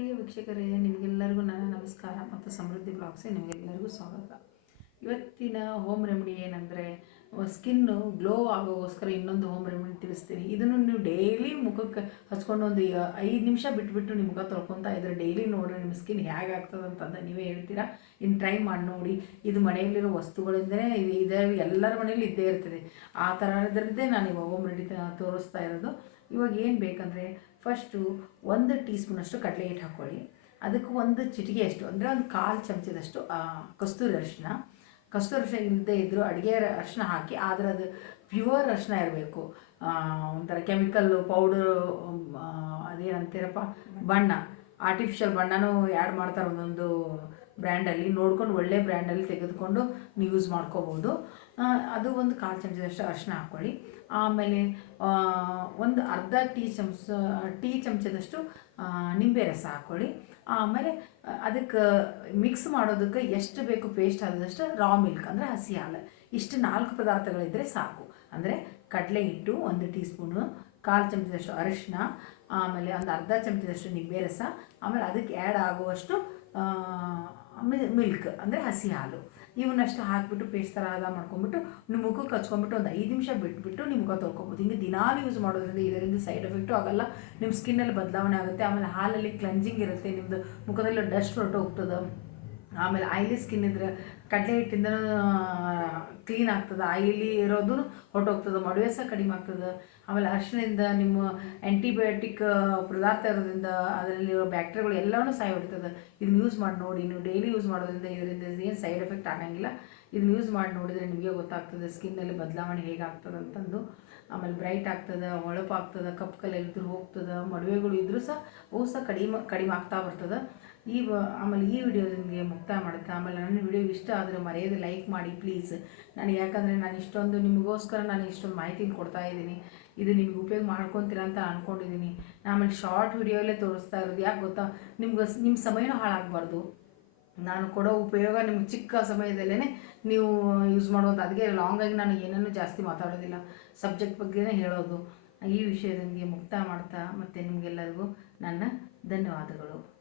ಪ್ರಿಯ ವೀಕ್ಷಕರೇ, ನಿಮಗೆಲ್ಲರಿಗೂ ನನ್ನ ನಮಸ್ಕಾರ ಮತ್ತು ಸಮೃದ್ಧಿ ಬ್ಲಾಗ್ಸ್ ನಿಮಗೆಲ್ಲರಿಗೂ ಸ್ವಾಗತ. ಇವತ್ತಿನ ಹೋಮ್ ರೆಮಿಡಿ ಏನಂದರೆ ಸ್ಕಿನ್ನು ಗ್ಲೋ ಆಗೋಗೋಸ್ಕರ ಇನ್ನೊಂದು ಹೋಮ್ ರೆಮಿಡಿ ತಿಳಿಸ್ತೀನಿ. ಇದನ್ನು ನೀವು ಡೈಲಿ ಮುಖಕ್ಕೆ ಹಚ್ಕೊಂಡು ಒಂದು ಐದು ನಿಮಿಷ ಬಿಟ್ಬಿಟ್ಟು ನಿಮ್ಮ ಮುಖ ತೊಳ್ಕೊತಾ ಇದ್ರೆ ಡೈಲಿ ನೋಡಿ ನಿಮ್ಮ ಸ್ಕಿನ್ ಹೇಗೆ ಆಗ್ತದೆ ಅಂತಂದು ನೀವೇ ಹೇಳ್ತೀರಾ? ಇನ್ನು ಟ್ರೈ ಮಾಡಿ ನೋಡಿ. ಇದು ಮನೆಯಲ್ಲಿರೋ ವಸ್ತುಗಳಿಂದಲೇ ಇದು. ಇದೆ, ಎಲ್ಲರ ಮನೆಯಲ್ಲಿ ಇದ್ದೇ ಇರ್ತದೆ. ಆ ಥರದ್ರದ್ದೇ ನಾನು ಇವಾಗ ಹೋಮ್ ರೆಮಿಡಿ ತೋರಿಸ್ತಾ ಇರೋದು. ಇವಾಗ ಏನು ಬೇಕಂದರೆ ಫಸ್ಟು ಒಂದು ಟೀ ಸ್ಪೂನಷ್ಟು ಕಡಲೆ ಹಿಟ್ಟು ಹಾಕ್ಕೊಳ್ಳಿ. ಅದಕ್ಕೆ ಒಂದು ಚಿಟಿಗೆ ಅಷ್ಟು, ಅಂದರೆ ಒಂದು ಕಾಲು ಚಮಚದಷ್ಟು ಕಸ್ತೂರಿ ಅರಿಶಿನ. ಕಸ್ತೂರಿ ಅರಿಶಿನ ಇಲ್ಲದೆ ಇದ್ದರೂ ಅಡುಗೆ ಅರಿಶಿನ ಹಾಕಿ, ಆದರೆ ಅದು ಪ್ಯೂರ್ ಅರಿಶಿನ ಇರಬೇಕು. ಒಂಥರ ಕೆಮಿಕಲ್ಲು ಪೌಡರು ಅದೇನಂತೀರಪ್ಪ? ಬಣ್ಣ. ಆರ್ಟಿಫಿಷಿಯಲ್ ಬಣ್ಣನೂ ಆ್ಯಡ್ ಮಾಡ್ತಾರೆ ಒಂದೊಂದು ಬ್ರ್ಯಾಂಡಲ್ಲಿ ನೋಡ್ಕೊಂಡು ಒಳ್ಳೆ ಬ್ರ್ಯಾಂಡಲ್ಲಿ ತೆಗೆದುಕೊಂಡು ನೀವು ಯೂಸ್ ಮಾಡ್ಕೋಬೋದು. ಅದು ಒಂದು ಕಾಲು ಚಮಚದಷ್ಟು ಅರಿಶಿನ ಹಾಕ್ಕೊಳ್ಳಿ. ಆಮೇಲೆ ಒಂದು ಅರ್ಧ ಟೀ ಚಮಚ ಟೀ ಚಮಚದಷ್ಟು ನಿಂಬೆ ರಸ ಹಾಕ್ಕೊಳ್ಳಿ. ಆಮೇಲೆ, ಅದಕ್ಕೆ ಮಿಕ್ಸ್ ಮಾಡೋದಕ್ಕೆ ಎಷ್ಟು ಬೇಕು ಪೇಸ್ಟ್ ಆದಷ್ಟು ರಾ ಮಿಲ್ಕ್ ಅಂದರೆ ಹಸಿ ಹಾಲು. ಇಷ್ಟು ನಾಲ್ಕು ಪದಾರ್ಥಗಳಿದ್ದರೆ ಸಾಕು. ಅಂದರೆ ಕಡಲೆ ಹಿಟ್ಟು ಒಂದು ಟೀ ಸ್ಪೂನು ಕಾಲು ಚಮಚದಷ್ಟು ಅರಿಶಿನ ಆಮೇಲೆ ಒಂದು ಅರ್ಧ ಚಮಚದಷ್ಟು ನಿಂಬೆ ರಸ ಆಮೇಲೆ ಅದಕ್ಕೆ ಆ್ಯಡ್ ಆಗುವಷ್ಟು ಮಿಲ್ಕ್ ಅಂದರೆ ಹಸಿ ಹಾಲು. ಇವನ್ನಷ್ಟು ಹಾಕಿಬಿಟ್ಟು ಪೇಸ್ಟ್ ಥರ ಅದ ಮಾಡ್ಕೊಂಬಿಟ್ಟು ನಿಮ್ಮ ಮುಖಕ್ಕೆ ಹಚ್ಕೊಂಬಿಟ್ಟು ಒಂದು ಐದು ನಿಮಿಷ ಬಿಟ್ಬಿಟ್ಟು ನಿಮ್ಮ ಮುಖ ತೊಳ್ಕೊಬೋದು. ಹಿಂಗೆ ದಿನಾಲು ಯೂಸ್ ಮಾಡೋದ್ರಿಂದ ಇದರಿಂದ ಸೈಡ್ ಎಫೆಕ್ಟು ಆಗಲ್ಲ. ನಿಮ್ಮ ಸ್ಕಿನ್ನಲ್ಲಿ ಬದಲಾವಣೆ ಆಗುತ್ತೆ. ಆಮೇಲೆ ಹಾಲಲ್ಲಿ ಕ್ಲನ್ಜಿಂಗ್ ಇರುತ್ತೆ. ನಿಮ್ಮದು ಮುಖದಲ್ಲಿ ಡಸ್ಟ್ ಹೊರಟೋಗ್ತದೆ. ಆಮೇಲೆ ಆಯಿಲಿ ಸ್ಕಿನ್ ಇದ್ರೆ ಕಡಲೆ ಹಿಟ್ಟಿಂದ ಕ್ಲೀನ್ ಆಗ್ತದೆ. ಆಯಿಲಿ ಇರೋದು ಹೊರಟೋಗ್ತದೆ, ಮಡುವೆ ಸಹ ಕಡಿಮೆ ಆಗ್ತದೆ. ಆಮೇಲೆ ಅರ್ಶಿನಿಂದ ನಿಮ್ಮ ಆ್ಯಂಟಿಬಯೋಟಿಕ್ ಪದಾರ್ಥ ಇರೋದ್ರಿಂದ ಅದರಲ್ಲಿರೋ ಬ್ಯಾಕ್ಟೀರಿಯಾಗಳು ಎಲ್ಲವೂ ಸಾಯಿ ಇದನ್ನ ಯೂಸ್ ಮಾಡಿ ನೋಡಿ. ನೀವು ಡೈಲಿ ಯೂಸ್ ಮಾಡೋದ್ರಿಂದ ಇದರಿಂದ ಏನು ಸೈಡ್ ಎಫೆಕ್ಟ್ ಆಗಂಗಿಲ್ಲ. ಇದನ್ನ ಯೂಸ್ ಮಾಡಿ ನೋಡಿದರೆ ನಿಮಗೆ ಗೊತ್ತಾಗ್ತದೆ ಸ್ಕಿನ್ನಲ್ಲಿ ಬದಲಾವಣೆ ಹೇಗಾಗ್ತದೆ ಅಂತಂದು. ಆಮೇಲೆ ಬ್ರೈಟ್ ಆಗ್ತದೆ ಹೊಳಪಾಗ್ತದೆ ಕಪ್ಪು ಕಲೆ ಇದ್ರೂ ಹೋಗ್ತದೆ, ಮಡುವೆಗಳು ಇದ್ರೂ ಸಹ ಅವು ಸಹ ಕಡಿಮೆ ಕಡಿಮೆ ಆಗ್ತಾ ಬರ್ತದೆ. ಈ ಆಮೇಲೆ ಈ ವಿಡಿಯೋ ನಿಮಗೆ ಮುಕ್ತಾಯ ಮಾಡುತ್ತೆ. ಆಮೇಲೆ ನನ್ನ ವಿಡಿಯೋ ಇಷ್ಟ ಆದರೆ ಮರೆಯದೆ ಲೈಕ್ ಮಾಡಿ ಪ್ಲೀಸ್ ನಾನು ಯಾಕಂದರೆ ನಾನು ಇಷ್ಟೊಂದು ನಿಮಗೋಸ್ಕರ ನಾನು ಇಷ್ಟೊಂದು ಮಾಹಿತಿನ ಕೊಡ್ತಾ ಇದ್ದೀನಿ. ಇದು ನಿಮ್ಗೆ ಉಪಯೋಗ ಮಾಡ್ಕೊತೀರಾ ಅಂತ ಅಂದ್ಕೊಂಡಿದ್ದೀನಿ ಆಮೇಲೆ ಶಾರ್ಟ್ ವಿಡಿಯೋಲ್ಲೇ ತೋರಿಸ್ತಾ ಇರೋದು. ಯಾಕೆ ಗೊತ್ತಾ? ನಿಮ್ಗೆ ನಿಮ್ಮ ಸಮಯನೂ ಹಾಳಾಗಬಾರ್ದು. ನಾನು ಕೊಡೋ ಉಪಯೋಗ ನಿಮ್ಗೆ ಚಿಕ್ಕ ಸಮಯದಲ್ಲೇ ನೀವು ಯೂಸ್ ಮಾಡುವಂಥ ಅದಕ್ಕೆ ಲಾಂಗಾಗಿ ನಾನು ಏನನ್ನೂ ಜಾಸ್ತಿ ಮಾತಾಡೋದಿಲ್ಲ. ಸಬ್ಜೆಕ್ಟ್ ಬಗ್ಗೆನೇ ಹೇಳೋದು. ಈ ವಿಷಯದೊಂದಿಗೆ ಮುಕ್ತಾಯ ಮಾಡ್ತಾ ಮತ್ತು ನಿಮಗೆಲ್ಲರಿಗೂ ನನ್ನ ಧನ್ಯವಾದಗಳು.